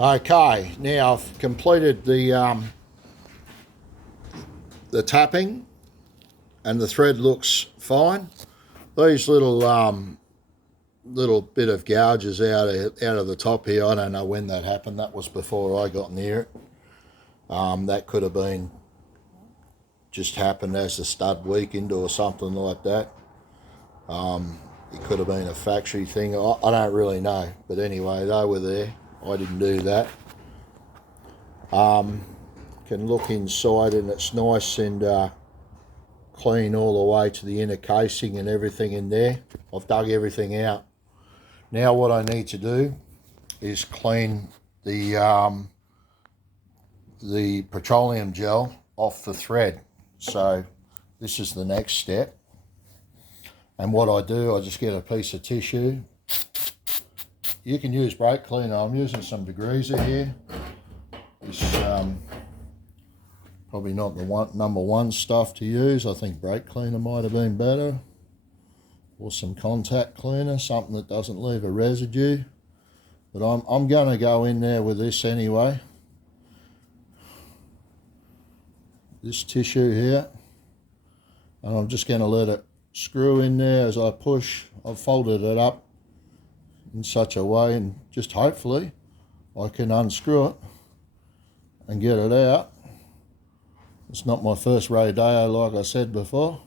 Okay, now I've completed the tapping and the thread looks fine. These little bit of gouges out of the top here, I don't know when that happened. That was before I got near it. That could have been just happened as the stud weakened or something like that. It could have been a factory thing. I don't really know. But anyway, they were there. I didn't do that. Can look inside and it's nice and clean all the way to the inner casing and everything in there. I've dug everything out. Now what I need to do is clean the petroleum gel off the thread. So this is the next step. And what I do, I just get a piece of tissue. You can use brake cleaner. I'm using some degreaser here. It's probably not the number one stuff to use. I think brake cleaner might have been better. Or some contact cleaner, something that doesn't leave a residue. But I'm going to go in there with this anyway. This tissue here. And I'm just going to let it screw in there as I push. I've folded it up in such a way, and just hopefully I can unscrew it and get it out. It's not my first rodeo, like I said before.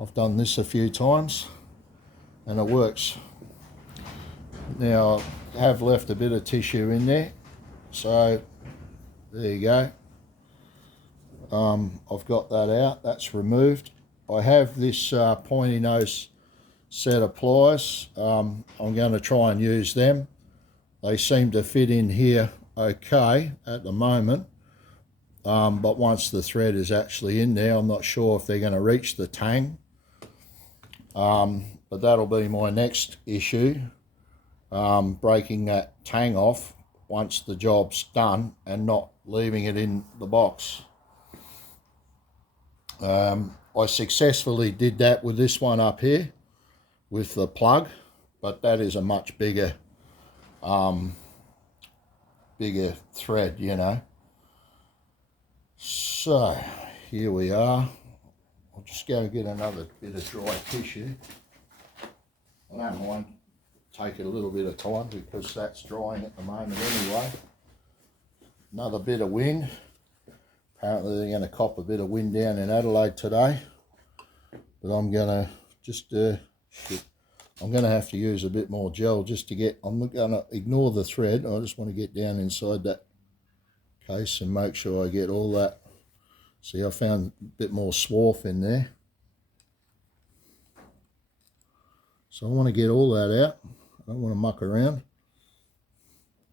I've done this a few times and it works. Now I have left a bit of tissue in there, so there you go. I've got that out, that's removed. I have this pointy nose set of pliers. I'm going to try and use them. They seem to fit in here okay at the moment, but once the thread is actually in there, I'm not sure if they're going to reach the tang. But that'll be my next issue, breaking that tang off once the job's done and not leaving it in the box. I successfully did that with this one up here with the plug, but that is a much bigger thread, you know. So here we are. I'll just go get another bit of dry tissue. I don't mind taking a little bit of time because that's drying at the moment anyway. Another bit of wind. Apparently they're going to cop a bit of wind down in Adelaide today. But I'm going to just, I'm going to have to use a bit more gel just to get, I'm not going to ignore the thread. I just want to get down inside that case and make sure I get all that. See, I found a bit more swarf in there. So I want to get all that out. I don't want to muck around.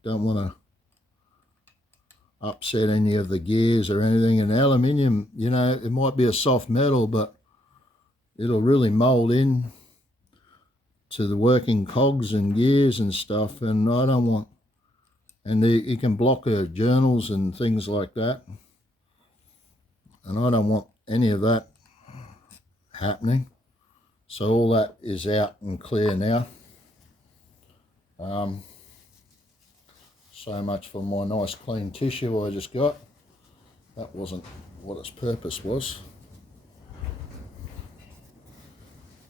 Don't want to upset any of the gears or anything. And aluminium, you know, it might be a soft metal, but it'll really mold in to the working cogs and gears and stuff. And I don't want, and you can block journals and things like that. And I don't want any of that happening. So all that is out and clear now. So much for my nice clean tissue I just got. That wasn't what its purpose was.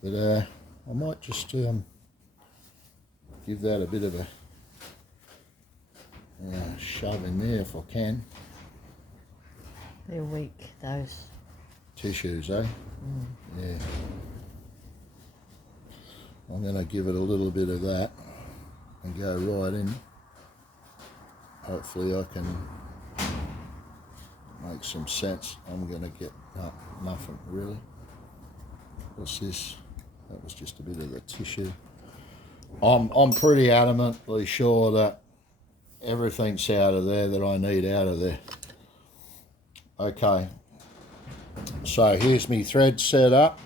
But I might just give that a bit of a shove in there if I can. They're weak, those tissues, eh? Yeah. I'm going to give it a little bit of that and go right in. Hopefully I can make some sense. I'm going to get nothing really. What's this? That was just a bit of the tissue. I'm pretty adamantly sure that everything's out of there that I need out of there. Okay, so here's my thread set up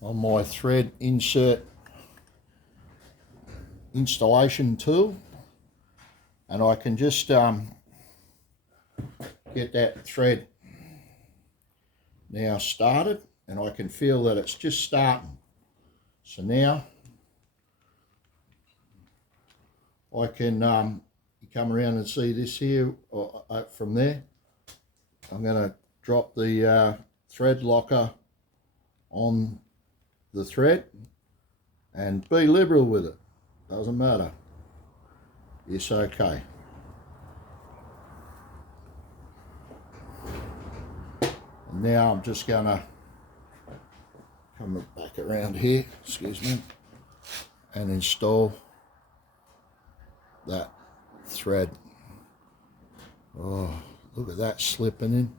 on my thread insert installation tool, and I can just get that thread now started, and I can feel that it's just starting. So now I can you come around and see this here, or from there, I'm going to drop the thread locker on the thread and be liberal with it. Doesn't matter. It's okay. And now I'm just going to come back around here, excuse me, and install that thread. Oh, look at that slipping in.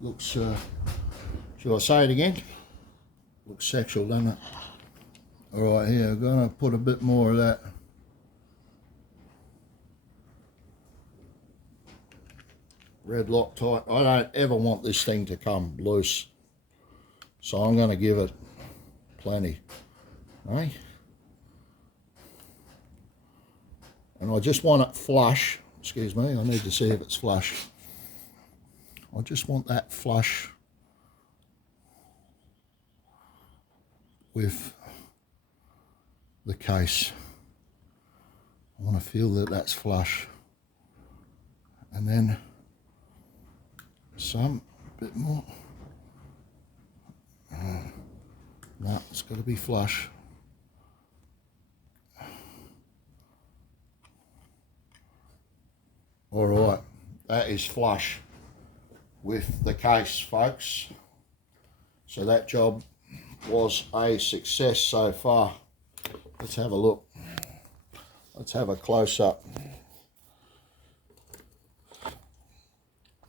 Looks, shall I say it again? Looks sexual, doesn't it? Alright, here, I'm going to put a bit more of that red Loctite. I don't ever want this thing to come loose, so I'm going to give it plenty. Eh? And I just want it flush. Excuse me, I need to see if it's flush. I just want that flush with the case. I want to feel that that's flush. And then some, a bit more. No, it's got to be flush. All right, that is flush with the case, folks. So that job was a success so far. Let's have a look. Let's have a close-up.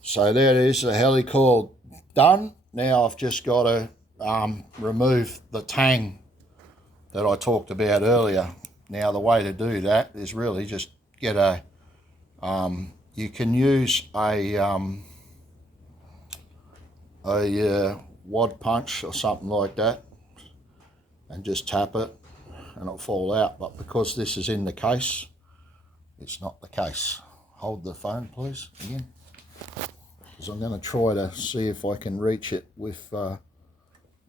So there it is, the helicoil done. Now I've just got to remove the tang that I talked about earlier. Now the way to do that is really just get a you can use a wad punch or something like that and just tap it and it'll fall out, but because this is in the case, it's not the case. Hold the phone please again, because I'm going to try to see if I can reach it with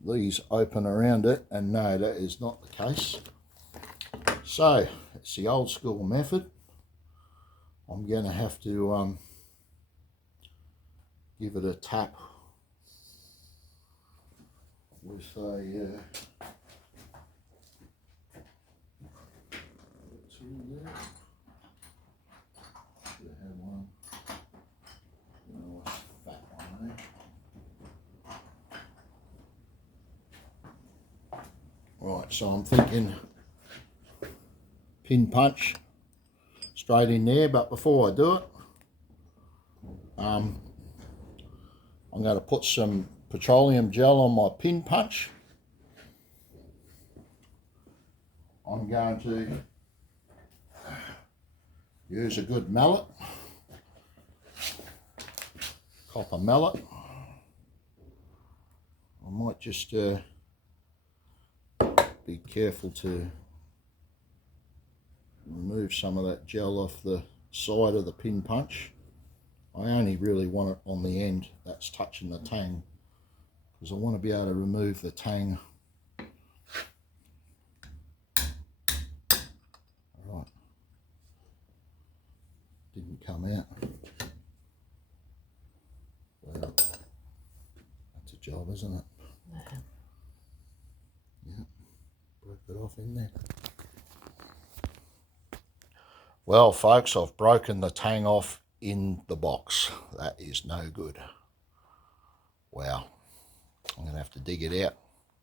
these open around it, and no, that is not the case. So it's the old school method. I'm going to have to give it a tap with a tool there. Should have had one. Nice fat one there. Right, so I'm thinking pin punch straight in there, but before I do it, I'm going to put some petroleum gel on my pin punch. I'm going to use a good mallet, copper mallet. I might just be careful to remove some of that gel off the side of the pin punch. I only really want it on the end that's touching the tang, because I want to be able to remove the tang. Alright, didn't come out. Well, that's a job, isn't it? Yeah, broke it off in there. Well folks, I've broken the tang off in the box. That is no good. Wow, I'm going to have to dig it out.